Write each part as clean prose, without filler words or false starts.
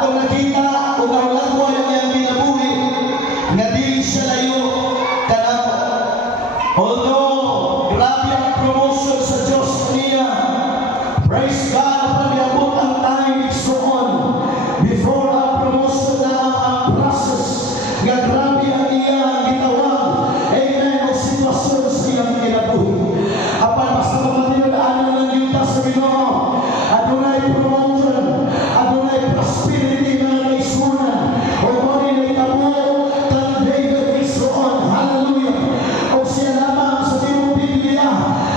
Atong nakita kung ang lagwa niyang ginabuhi nga dili siya layo kanamo. Although grabe ang promotion sa Diyos niya, praise God, pag-abot ang time igsoon before ang promotion na ang process nga grabe ang iyang gitawag. Amen. O sitwasyon sa iyang ginabuhi. Apan basta mamatiyulaan ng yuta sa Ginoo. Adunay promotion, adunay prosperity na naisunan. O mo rin ay tabo kang David igsoon. Hallelujah. O siya lamang sa Timong Biblia.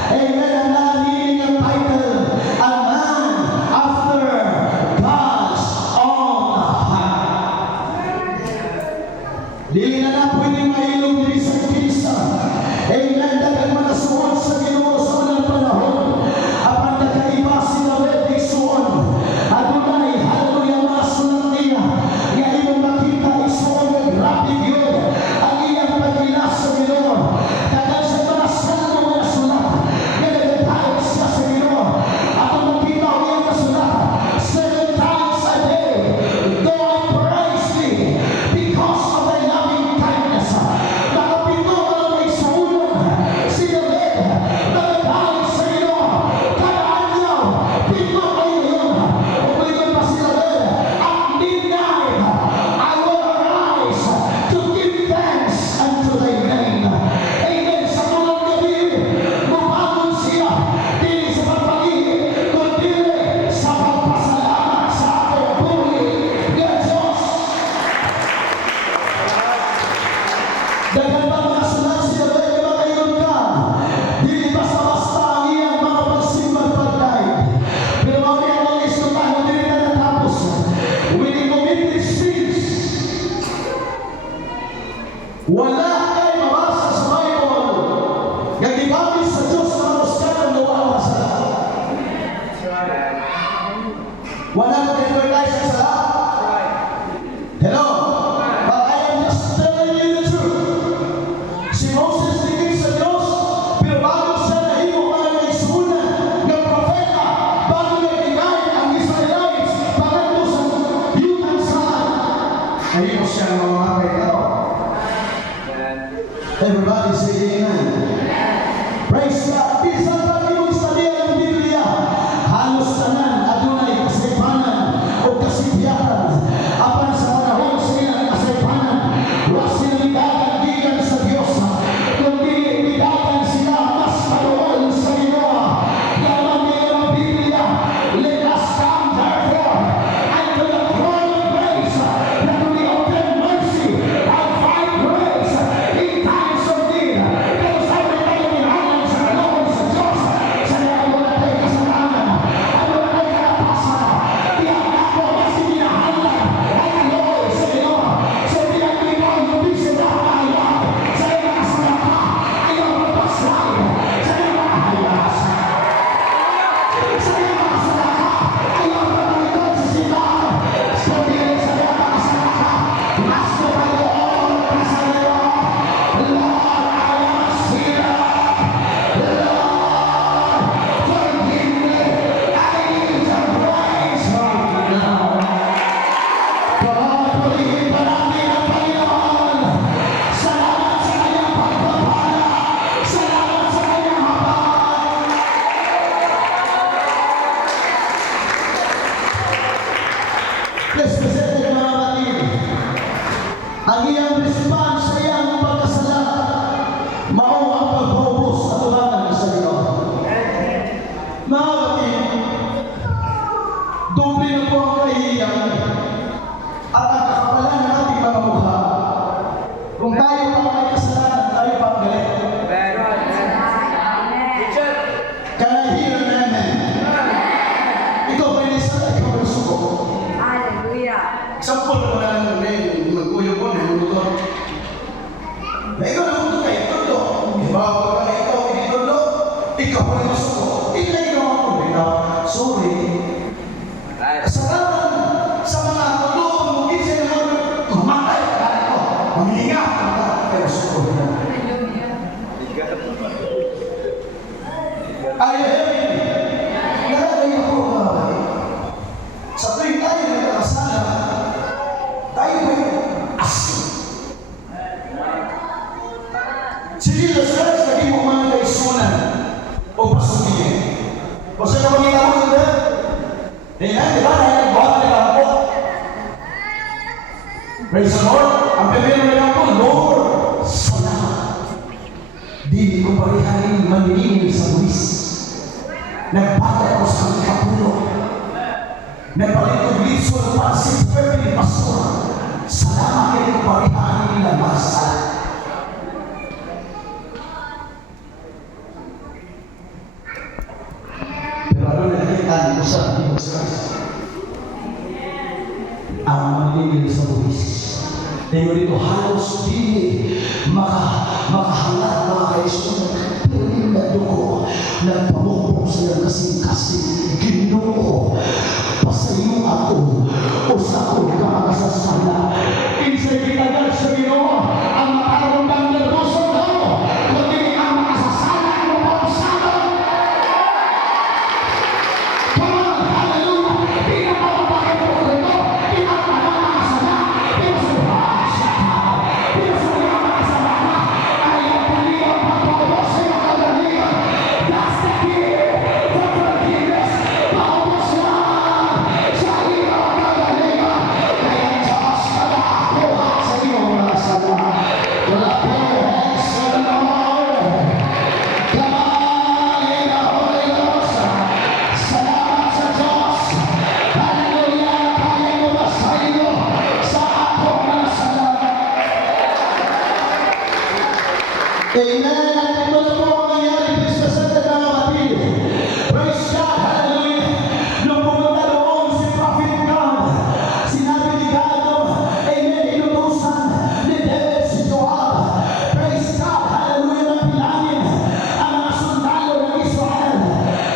Amen. Ang naniling ang title, A Man After God's Own Heart. Dili na na pwedeng mailog diri sa kisa. Amen. Dagang manasuon sa Ginoo sa unang panahon. Apan nakaiba si David igsoon. Adunay, hallelujah, mga sulat niya. Nga imong makita igsoon nga grabe yun. Ang iyang pagila sa Ginoo. Tagal sa mga salmo nga sulat. Nga nagdahil siya sa Ginoo. Ako makita ang iyang sulat. 7 times a day. Though I praise thee because of thy loving kindness. Nakapito ka lang may suunan. Si David, nagdahil sa Ginoo. Kada anyaw, pito kayo yun. Umayon pa si David. At midnight, I will arise to give thanks unto thy name. Amen. Sa mga gabi, bumangon siya. Dili sa pagpagiging, kundi sa pagpasalamat sa ating buhay ng Diyos. Dagan pa mga sulat si David nga makayon ka. Dili basta-basta ang iyang mga pagsimbang pagdaig. Pero mamaya ang istutan na dili na natapos. When he committed sins, wala kay mabasa sa Bible nga gibati sa Diyos na muskan ang gawa sa wala ko advertise sa sala. Hello? But I am just telling you the truth. Si Moses tingin sa Diyos, pero bago siya nahimo ang naisunan ng propeta, bago niya tingay ang Israelites, pagkanto sa yutang saan, nahimo siya ng mga tao. Everybody say amen. Praise God. Bisan pa imong study ang Biblia, halos tanan adunay kasaypanan o kasibiyatan. Apan sa panahon sa ilang kasaypanan, wa sila midagan gikan sa Dios, kundi midagan sila mas karoon sa Ginoo. Yaman niya ang Biblia, let us come therefore unto the throne of grace, that we obtain mercy and find grace in times of need. Pero sa mga kailangan sa kalooban sa Diyos, sa nagawa tayo kasalanan, ano na tayo kalapasan, tiyak ako mas minahalan ay kalooban sa Ginoo. So tiyak ikaw ang lubisin na kahayan sa iyong kasalapa, iyong magpaslay, sa iyong makahayas. Sa iyong makasalaka, iyong pagkalitan sa simbahan. So tiyak sa iyong makasalaka, mas kumaloon sa iyo. Lord, I am a sinner. Lord, forgive me. I need your grace right now. Pagpapalihin pa natin ang Panginoon. Salamat sa kanyang pagpapala. Salamat sa kanyang habag. Let's present it, mga kapatid. Ang iyang response sa iyang pagkasala, mao ang pagpaubos sa tulangan sa Ginoo. Mga kapatid, doble na po ang kahihiyan at ang kakapalan ng ating mga mukha. Kung tayo pa may kasalanan, tayo pa ang galit. Can I hear an amen? Ikaw ba yung isa? Ikaw ba yung suko? Example ko na lang magkuyo ko ng motor. Na ikaw na motor kayo, todo. Bawa ka na ikaw, hindi todo. Ikaw pa rin suko. Ikaw ako. Sorry. Kasalanan Amen? Di ba? Kaya nagbuhat nila po. Praise the Lord. Ang pamilya nila po, Lord, salamat. Di ko parihanin manilingin sa buwis. Nagpatay ako sa aming kapulo. Nagpalitog liso ng pansit pwede pastor. Salamat kayo ko parihanin nila masa. Pero ano nakikita mo sa Jesus Christ? Ang manilingin sa buwis. Tingnan dito, halos di makahangat mga kaisunod. Pero yung naduko, nagpamukpok sila kasing-kasing. Ginoo, pasayo ako o sa ako ka makasasala. Insay kitagad sa Ginoo, ang makaramdang nervoso mo, kundi ang makasasala mo po sa ako. Come on, hallelujah! Pinapapapakit mo ko ito, pinapapakasala, pinapapakasala, pinapapakasala, ay ang paliwan pagpapos sa iyo kagalingan. That's the key for forgiveness. Paubos lang sa iyo kagalingan. Kaya Diyos na nakakuha sa iyo mga sala. Wala po hands sa Lord. Come on, in the Holy Ghost. Salamat sa Diyos. Hallelujah. Kaya mo ba sa iyo sa ako mga sala. Amen. At ito na po ang nangyari Kristo sa mga kapatid. Praise God. Hallelujah. Nung pumunta doon si Prophet God, sinabi ni God, amen, inutusan ni David si Joab. Praise God. Hallelujah. Nang bilangin ang mga sundalo ng Israel.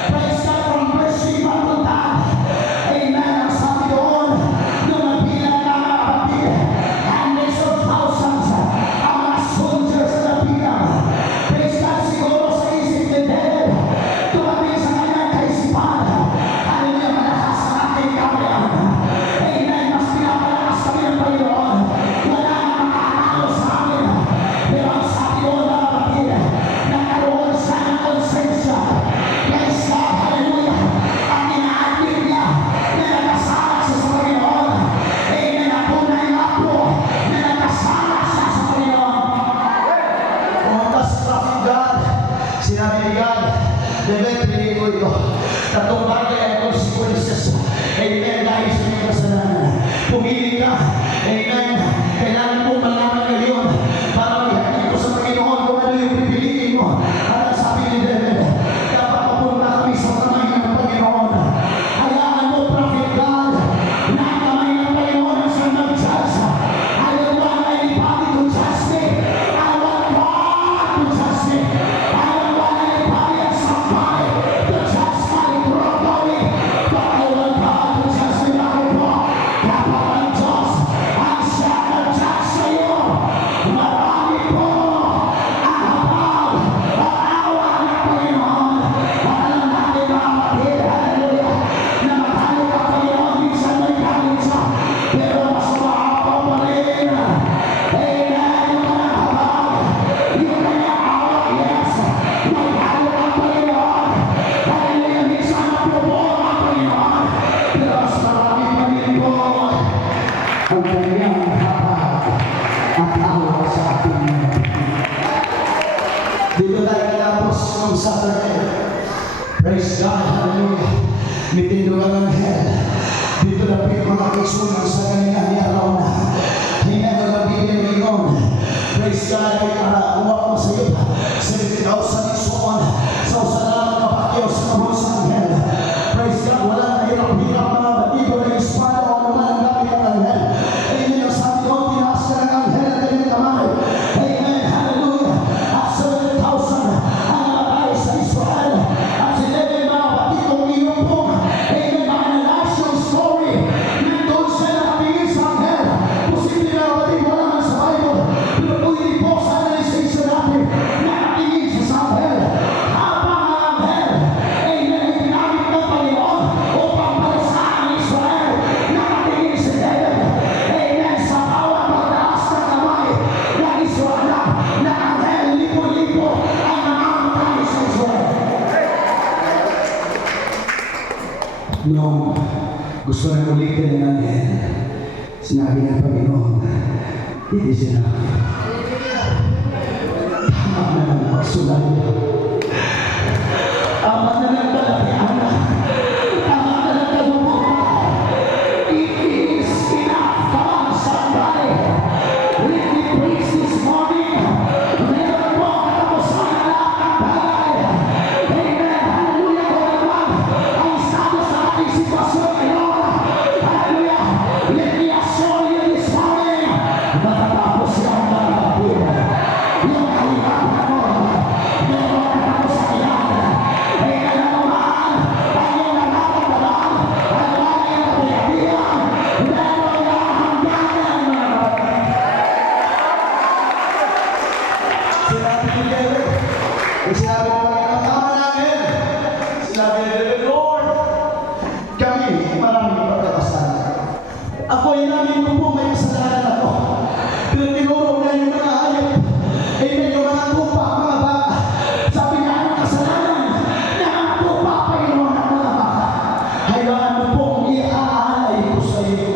Praise God from Beersheba to Dan. Amen. Ang sabi doon, nung nabilang ng mga kapatid, hundreds of thousands ang mga soldiers na nabilang. Praise God, siguro sa isip ni David, dumating sa kanyang kaisipan. Hallelujah, malakas ang ating kabayan. Amen, mas pinapalakas kami ng Panginoon. Wala nang makaanalo sa amin. Pero ang sabi doon mga kapatid, nagkaroon siya ng konsensya. Praise God, hallelujah. Ang ina-admit niya na nagkasama siya sa Panginoon. Amen, ako na yung apo na nagkasama siya sa Panginoon. Pumunta si Prophet God, sinabi ni God, David, pinili ko ito. Tatlong bagay ang consequences. Amen, dahil sa iyong kasalanan. Pumili ka. Amen. Kailangan mo malaman ngayon para ihatid ko sa Panginoon kung ano yung pipiliin mo. At ang sabi ni David, dapat papunta kami sa kamay ng Panginoon. Hayaan mo, Prophet God, na ang kamay ng Panginoon ang siyang mag-judge. I don't want anybody to judge me. I want God to judge me. I don't want anybody and somebody to judge my wrongdoing. But I want God to judge me. Ako po, kapag ang Diyos ang siya nag-judge sa iyo. Marami po ang habag, ang awa ng Panginoon. At alam natin mga kapatid, hallelujah, na magalit ang Panginoon, minsan may galit siya. Pero mas maawa pa rin. Amen, yung kanyang habag, yung kanyang awa, yes. Magalit ang Panginoon. Hallelujah, minsan napupong ang Panginoon. Pero mas marami pa rin po ang kanyang habag at awa sa ating mga dito tayo natapos ng Saturday. Praise God, hallelujah. May tindugan ng hell. Dito na po yung mga kaisunan sa kanilang araw na. Hindi na nabibigyan ngayon. Praise God, ay umap mo sa iyo. 70,000 isuon sa usalang kapakyaw sa kabos ng hell. Praise God, wala na hirap-hirap mga batigo na espada o naman ang gamit ng hell. Amen, ang sabi doon, tinaas ka ng anghel na kanyang kamay. Amen, hallelujah. At 7,000 ang namatay sa Israel. At si David mga batitong iyong amen, mga nalas yung story. Nandun siya nakatingin sa anghel. Posible na batid, wala man sa Bible. Pero kung hindi po, sana Gusto na ulitin ng anghel. Sinabi ng Panginoon, it is enough. Tama na ng pagsulay. Tama na ng kalatian. Tama na ng kalubukan. It is enough. Come on, somebody. Let me praise this morning. Meron po katapusan ng lahat ng bagay. Amen. Hallelujah. Kung ano man ang estado sa ating sitwasyon ngayon. Hallelujah. Let me assure you this morning. Matatapos yan mga kapatid. Yung kalimutan mo. Meron katapusan yan. Amen. Ano man ang iyong nararamdaman. Ano man ang iyong pinagbihan. Meron na hangganan mga kapatid. Sinabi ni David, sinabi mo ang tama namin. Sinabi ni David, Lord, kami maraming pagkakasala. Ako'y namin ko po may kasalanan ako. Pero tinuro na yung mga hayop. Amen, yung mga tupa, mga baka. Sabi niya, anong kasalanan? Na mga tupa, Panginoon, ang mga baka. Hayaan mo pong iaalay ko sa iyo.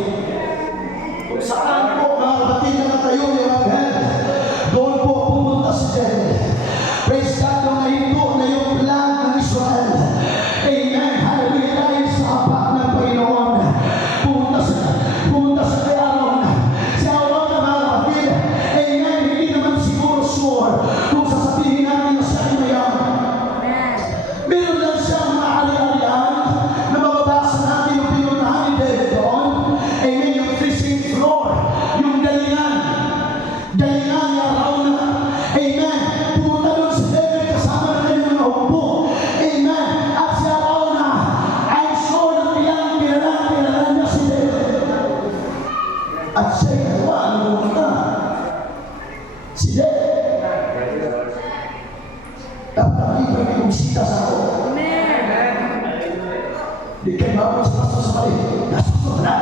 Kung saan po, mga kapatid na tayo yung anghel, doon po pumunta si David. Praise God, nung nahinto na yung plan ng Israel. Amen, hallelujah, dahil sa hapak ng Panginoon. Pumunta sa kay Aaron. Si Aaron na mga kapatid. Amen, hindi naman siguro sure kung sasabihin natin na siya ay mayaman. Meron lang siyang mga ari-arian na mababasa natin yung pinuntahan ni David doon. Amen, yung fishing floor, yung galingan. Galingan ni Arauna. Amen, pumunta doon si David kasama na kanyang mga hukbo. Amen, at si Arauna, I'm sure na pinaralan niya si David. At siya'y nagawa, ano pumunta? Si David. Dapat hindi pa may kumisita sa ako. Di kayo mawag sa pastor sa mali. Nasusunod na.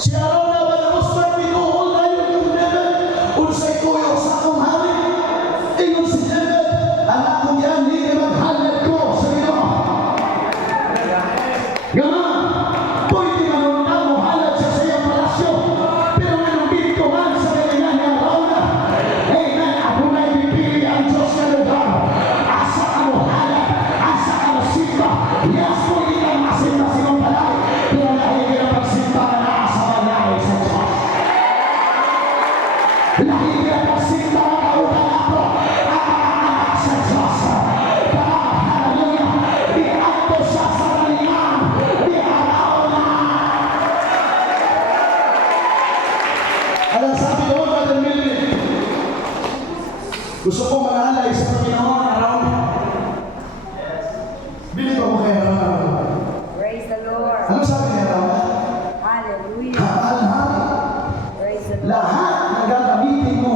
Si Aaron na ba na mas magpituhol na yung David? Unsay kuyo sa akong hari. Ingon si David, anak kong yan, hindi maghalad ko sa Ginoo. Gano'n, pwede man na mo halad siya sa iyong palasyo. Pero manubig ko man sa galingan ni Arauna. Amen, ako na ibipili ang Diyos na lugar. Asa ka mo halad, asa ka mo simba. Yes, pwede kang masimba sa iyong balay. Pero nahigil ang pagsimba na nasa balay sa Diyos. Nahigil ang pagsimba na kautan ako. Ang sa Diyos. Hallelujah. Di ato siya sa galingan. Di Arauna. Alam sabi doon, Brother Millie, gusto ko manalay sa Panginoon around. Bili ba mo kaya Arauna? Praise the Lord. Ano sabi niya Arauna? Hallelujah. Mahal-mahal. Praise the Lord. Lahat na gagamitin mo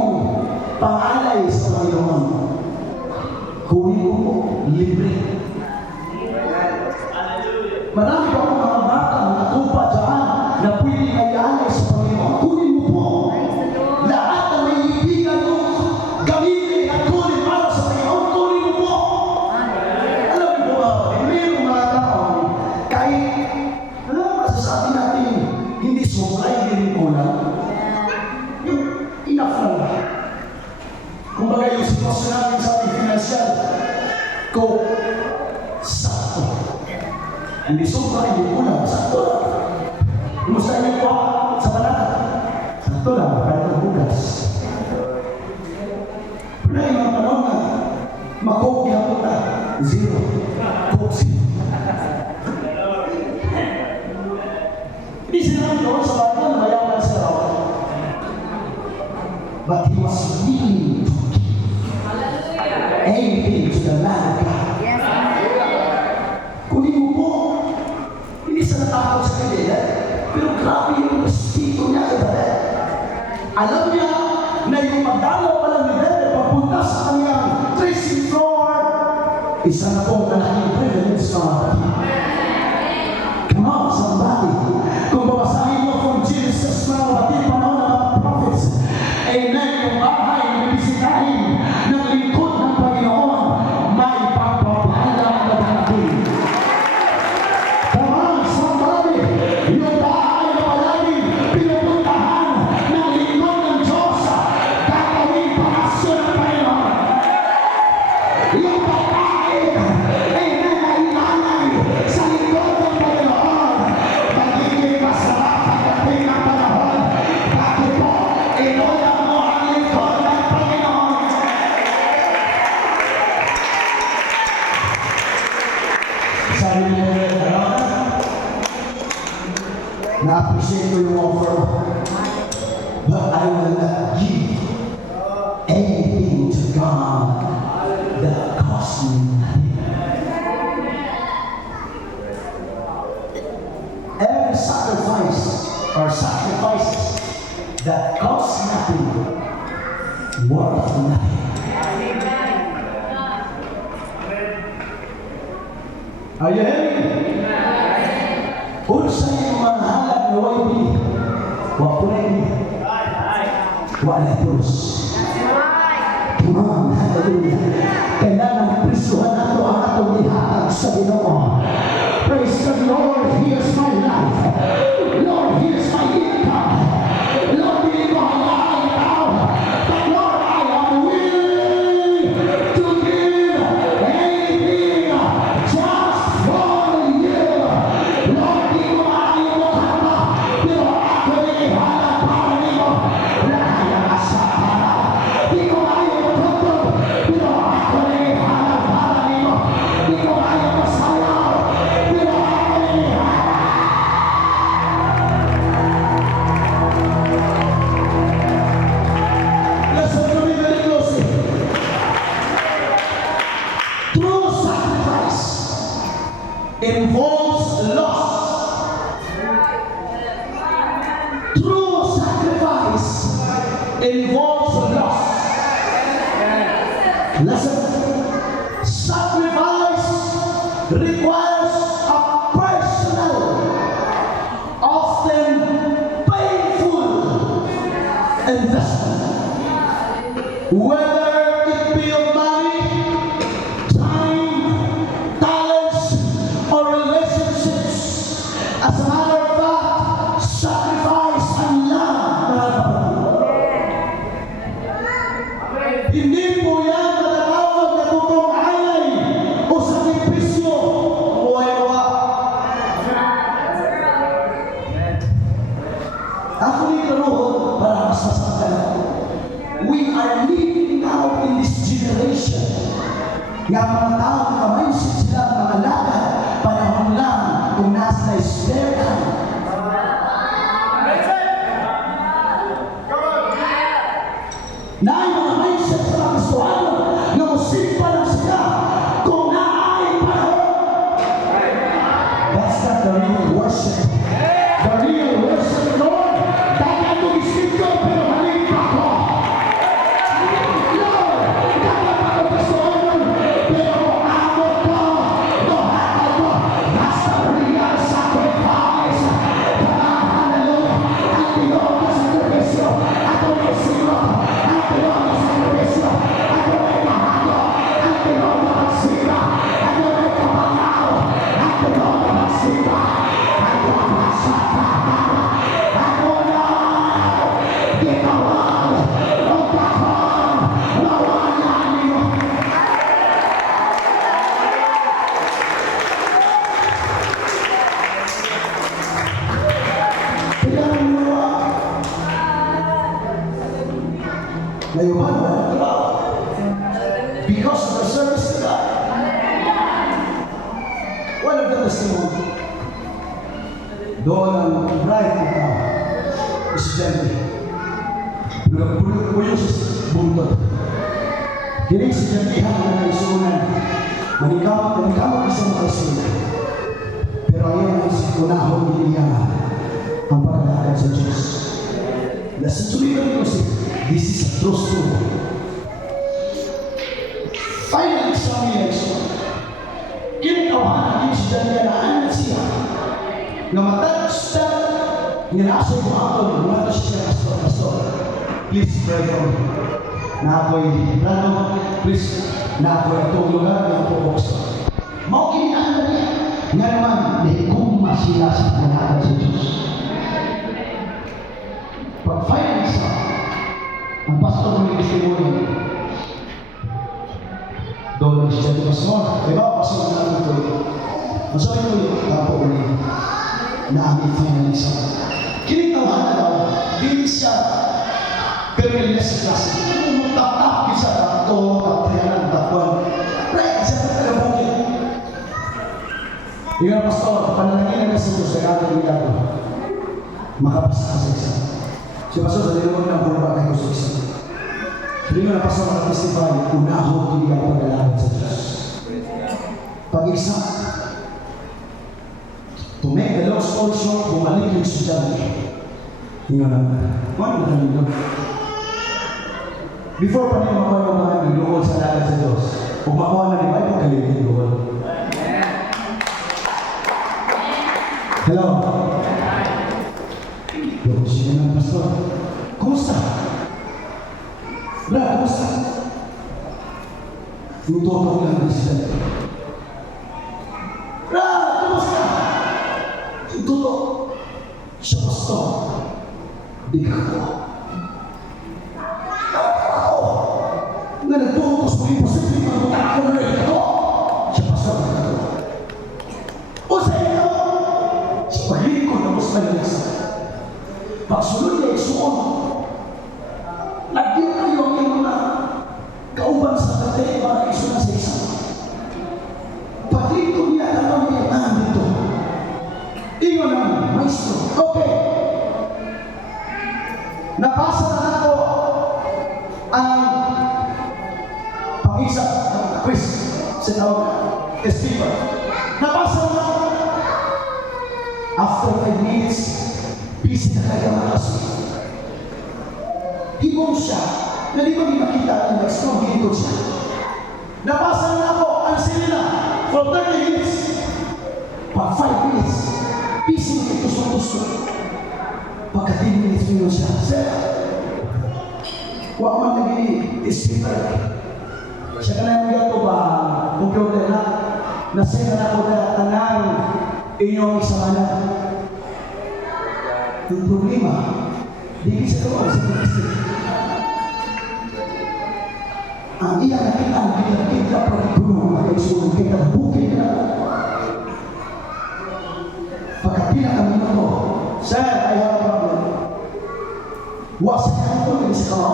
pangalay sa Panginoon. Kunin mo po, libre. Marami pa akong mga bata, mga tupa dyan na pwede ay-alay sa Panginoon. Kunin mo po. Lahat na may ibigan mo, gamitin at kunin para sa Panginoon. Kunin mo po. Alam mo ba, mayroong mga tao, kahit, ano ang masasabi natin, hindi sobra, hindi rin kulang. Yung enough lang ba? Kumbaga yung sitwasyon natin sa ating financial, ko, sakto. Hindi sobra, hindi kulang, sakto lang. Kumusta niyo po sa balata? Sakto lang, kahit ang bugas. Pero yung mga panahon na, makopya po na, zero. Coke zero. Hindi sila doon sa bago na mayaman sa rawan. But he was willing to give anything to the man of God. Yes, Kunin mo po, hindi sa natakot sa kanila, pero grabe yung espiritu niya kay David. Alam niya na yung magdalaw pa lang ni David papunta sa kanyang threshing floor, isa na pong malaking privilege na come on, somebody. Kung babasahin mo from Genesis na kapatid, panahon ng mga prophets, amen, yung bahay na bibisitahin ng lingkod ng Panginoon, may pagpapala na darating. Na-appreciate ko yung offer mo. But I will not give anything to God that costs me nothing. Every sacrifice or sacrifices that cost nothing, worth nothing. Are you hearing me? Unsa yung mga halag na way bili, wa punay bili, wa na Diyos. Come on, hallelujah. Kailangan prisuhan nato ang atong ihatag sa Ginoo. Praise the Lord, here's my life. Lord, here's my income. Lord, hindi ko halaan ikaw. But Lord, I am willing to give anything just for you. Lord, di ko maayo mo kama, pero ako rin ihalang para nimo. Lahaya ka sa para. Di ko maayo mo tuntun, pero ako rin ihalang para nimo. Di ko maayo mo sayaw, pero ako rin ihalang. Listen to me very closely. True sacrifice involves loss. True sacrifice involves loss. Listen, sacrifice requires a personal, often painful investment. Whether it be of money, time, talents, or relationships. As a matter of fact, sacrifice and love, mga kapatid. Hindi po yan katatawag na tutong alay o sakripisyo o buhay-buwa. Ako dito roon para mas masaktan. We are living now in this generation. Nga mga tao na mindset sila mga lakad, panahon lang kung nasa spare time. Na ay mga mindset sa mga Kristohano na musikpa lang sila kung naay panahon. That's not the real worship. The real worship, Lord, dapat mo isip ko pero maling pa ko. Lord, dapat ako Kristohano pero kung ako ko, nohakal ko, that's the real sacrifice. Hallelujah. Ang tinawag na sakripisyo, ako may sino. Ang tinawag na sakripisyo, ako may mahalo. Ang tinawag na magsira, ako may kapangao. Ang tinawag na magsira, ako ang magsatama. Ako na gitawag o bakang nawalan niyo. Kailangan mo layuan mo. Because of the service to God. One of the testimony. Doon ang bright na tao. Estudyante. Puyo sa buntot. Kini estudyante na naisunan. Manikamot isang kaisunan. Pero ayaw ang sikunahon niya ang paglalakad sa Diyos. Listen to me very closely. This is a true story. Finally, some years, kinikawahan ang estudyante na anak siya na matag-step nginasa ko ako mga siya pastor. Please pray for me. Na ako'y plano, please, na ako'y itong lugar na ako buksa. Maukinaan na niya. Nga naman, nahiguma sila sa pangalan sa Diyos. Pag finally sa, ang pastor mo yung testimony, doon siya di pastor. Diba, pastor na natin ito yun. Masabi ko yun, tapo ulit. Na aming finally sa. Kinitawahan na daw, hindi siya permiles sa klase. Magtap-tap sa takto, taktriyanan, takwan. Right, siya na taga-bukit. Tingnan pastor, panalangin na sa Diyos, ay ating ligado. makapasa ka sa exam. Si Pastor, sa dinawag na burba kayo sa exam. Hindi mo na Pastor makatestify, unahon hindi ka pagdalaman sa Diyos. Pag-exam, to make the long story short, bumalik yung estudyante. Ingat naman. Ano na nito? Before pa niyo makuha yung mga nagluhol sa lahat sa Diyos, kung makuha na ni Bible, kalitin luhol. Hello? Yung siya ng pastor. Kumusta? Brad, kumusta? Yung totoo lang ng estudyante. Brad, kumusta? Yung totoo. Siya pastor. Di ka ako. Na nagtutos mo yung posibleng magbutan ako na rin ako. Siya pastor na ako. O sa iyo, sa paglingkod na mas malinasa. Pagsunod niya isuon. Lagyan kayo ang iyong mga kauban sa kate, mga isuon sa isa. Paglingkod niya, alam niya ang dito. Ingon ang maestro. Okay. Nabasa na ako ang pag-isa ng Chris sa tawag na Stephen. Nabasa na ako. After 5 minutes, busy na kayo mga kaso. Hibong siya na di ko makita ang next no, hindi ko siya. Nabasa na ako ang Selena for 30 minutes. Pag 5 minutes, busy na ito sa gusto. Pagka 10 minutes mo siya, sir, huwag man naging speaker. Siya ka na yung gato ba, computer na, nasaya na ako na tanang inyong isamanan. Yung problema, di bisa ito sa pag-isip. Ang iya nakita, ang kita pag-ibulong, ang isulang kita, bukid na. Pagkapila kami na ko, sir, I have a problem. Huwag sa kanto, hindi sa kao.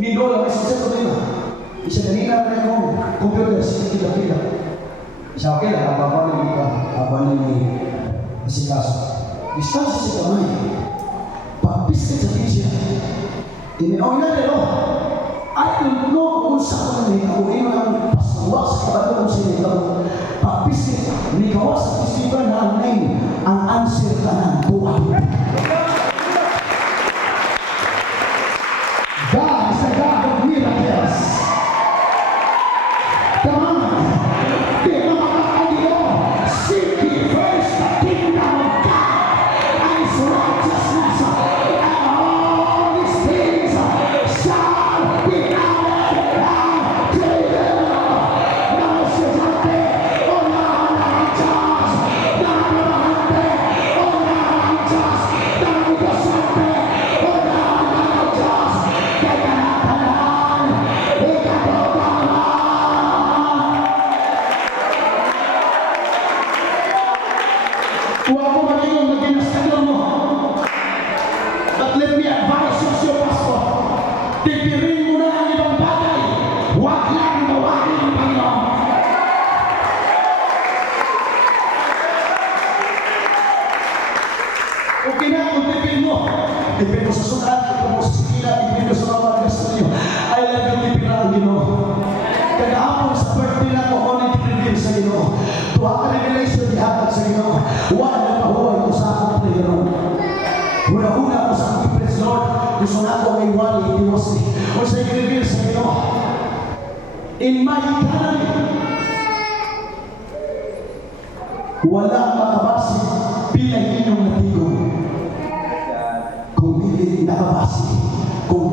Nindo lang, may sa problema. Isa kanina na yung computer, sige kita-kita. Isa okay lang, apa ni asikaso. Distansya sa kamay. Pag-biscuit sa pizza. Ini-oy na rin, I don't know kung saan ni ako ang pasawa sa kabalo kung sino ito. Pag-biscuit, ni kawas sa festival na ang name, ang answer ka ng buhay. God is the God of miracles. Come on. Di ba makakaliyo? Seek ye first the kingdom of God and His righteousness, and all these things shall be added unto you. Now, estudyante, unahan ang Diyos. Nanuhante, unahan ang Diyos. Nanegosante, unahan ang Diyos. Kaya kanatalaan, ikatutuhan. Huwag mo magiging mag-ginastador mo. But let me advise you, Sir Pastor. Tipirin mo na ang ibang bagay. Huwag lang gawain ang Panginoon. Okay na kung tipin mo. Tipin mo sa sunan, tipin mo sa sikila, tipin mo sa mga gasto niyo. I love you, tipin na ang Ginoo. Kagahapon sa birthday na ko, only tipin sa Ginoo. Tuwa ka revelation, dihatag sa Ginoo. Huwag na pahuway ko sa akong playground. Huna-huna ko sa aking praise Lord. Gusto na ako may wali, itiwasi. O sa i-reveal sa Ginoo. In my economy, wala makabasi bilang inyong natigon. Kung hindi nakabasi, kung